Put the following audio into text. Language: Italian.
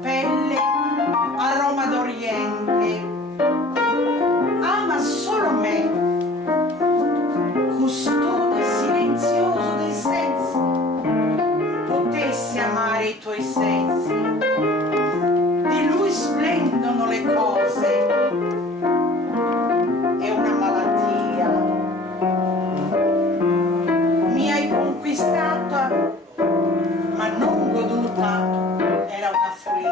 pelle, aroma d'Oriente. Ama solo me, custode silenzioso dei sensi. Potessi amare i tuoi sensi, di lui splendono le cose. È una malattia. Mi hai conquistata, ma non goduta, era una follia.